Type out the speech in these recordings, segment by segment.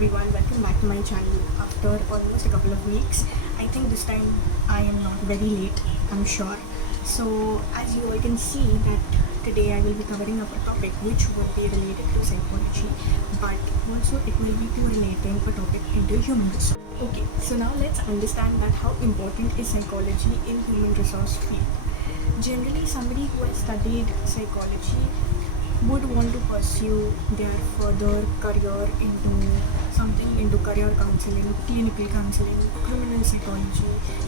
everyone, welcome back to my channel after almost a couple of weeks. I think this time I am not very late, I'm sure. So as you all can see that today I will be covering up a topic which will be related to psychology, but also it will be to relating a topic into human resource. Okay, so now let's understand that how important is psychology in human resource field. Generally, somebody who has studied psychology would want to pursue their further career into career counseling, clinical counseling, criminal psychology,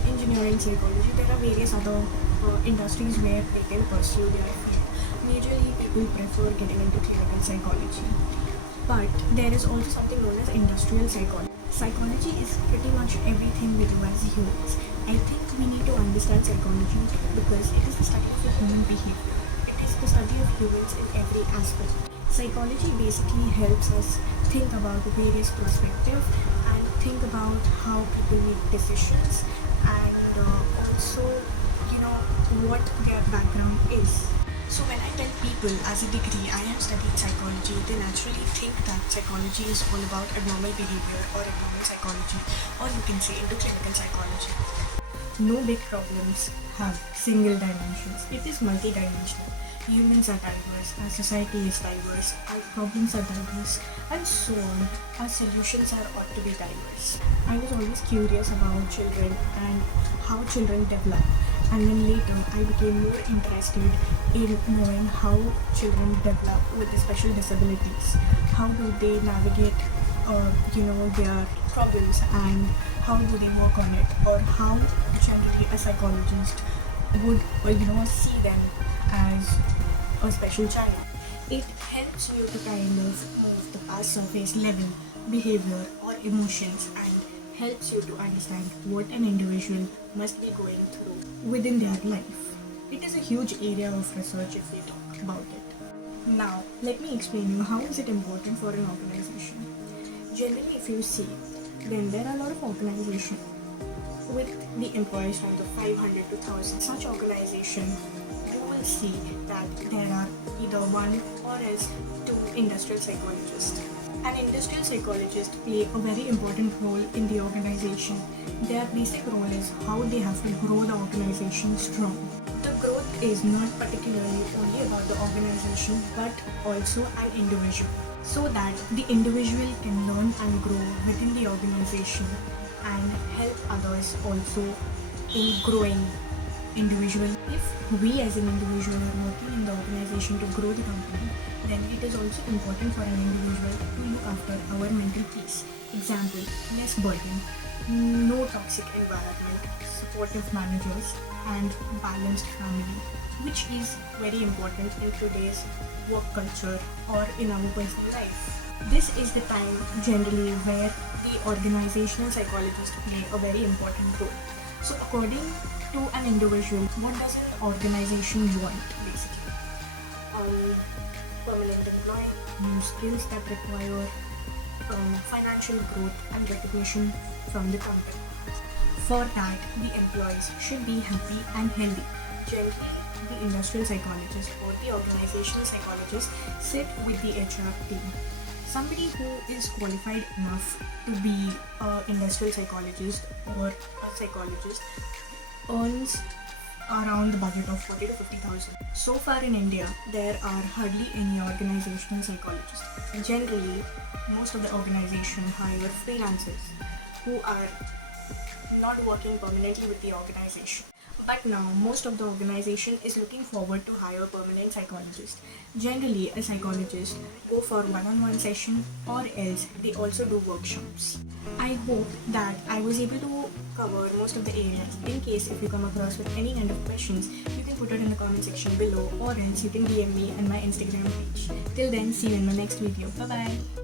engineering psychology. There are various other industries where they can pursue their field. Majorly, people prefer getting into clinical psychology. But there is also something known as industrial psychology. Psychology is pretty much everything we do as humans. I think we need to understand psychology because it is the study of the human behavior. It is the study of humans in every aspect. Psychology basically helps us think about various perspectives and think about how people make decisions and also, what their background is. So when I tell people as a degree I have studied psychology, they naturally think that psychology is all about abnormal behavior or abnormal psychology, or you can say into clinical psychology. No big problems have single dimensions. It is multidimensional. Humans are diverse, our society is diverse, our problems are diverse, and so on. Our solutions are ought to be diverse. I was always curious about children and how children develop. And then later, I became more interested in knowing how children develop with the special disabilities. How do they navigate, their problems, and how do they work on it, or how generally a psychologist would, see them as a special child. It helps you to kind of move the past surface level behavior or emotions and helps you to understand what an individual must be going through within their life. It is a huge area of research if we talk about it. Now, let me explain you how is it important for an organization. Generally, if you see, then there are a lot of organizations with the employees from the 500 to 1000. Such organization, you will see that there are either one or else two industrial psychologists. An industrial psychologist play a very important role in the organization. Their basic role is how they have to grow the organization strong. The growth is not particularly only about the organization but also an individual, so that the individual can learn and grow within the organization and help others also in growing individually. If we as an individual are working in the organization to grow the company, then it is also important for an individual to look after our mental peace. Example, less burden, no toxic environment, supportive managers, and balanced family, which is very important in today's work culture or in our personal life. This is the time generally where the organizational psychologists play a very important role. So according to an individual, what does an organization want basically? Permanent employee, new skills that require financial growth and recognition from the company. For that, the employees should be happy and healthy. Generally, the industrial psychologist or the organizational psychologist sit with the HR team. Somebody who is qualified enough to be an industrial psychologist or a psychologist earns around the budget of 40 to 50,000. So far in India, there are hardly any organizational psychologists. Generally, most of the organizations hire freelancers who are not working permanently with the organization. But now, most of the organization is looking forward to hire permanent psychologists. Generally, a psychologist go for one-on-one session or else they also do workshops. I hope that I was able to cover most of the areas. In case if you come across with any kind of questions, you can put it in the comment section below or else you can DM me on my Instagram page. Till then, see you in my next video. Bye-bye.